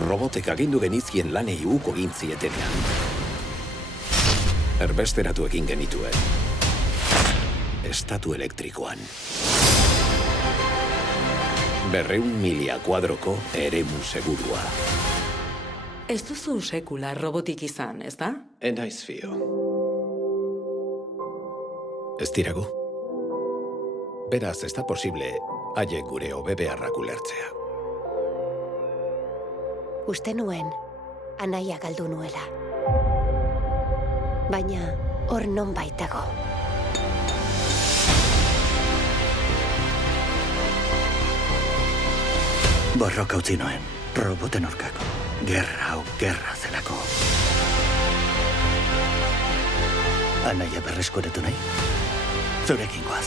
Robotek agindu genizkien lanei uko gintzietenean. Erbesteratu egin genituen. Estatu elektrikoan. 200.000 kuadroko eremu segurua. Ez duzu sekula robotik izan, ez da? Enaiz fio. Ez diragu. Beraz, ez da posible haiek gure hobe beharrak ulertzea. Uste nuen, anaia galdu nuela. Baina, hor non baitago. Borroka utzi noen, roboten aurkako. Gerra hau gerra zelako. Anaia berreskuratu nahi? Zurekin goaz.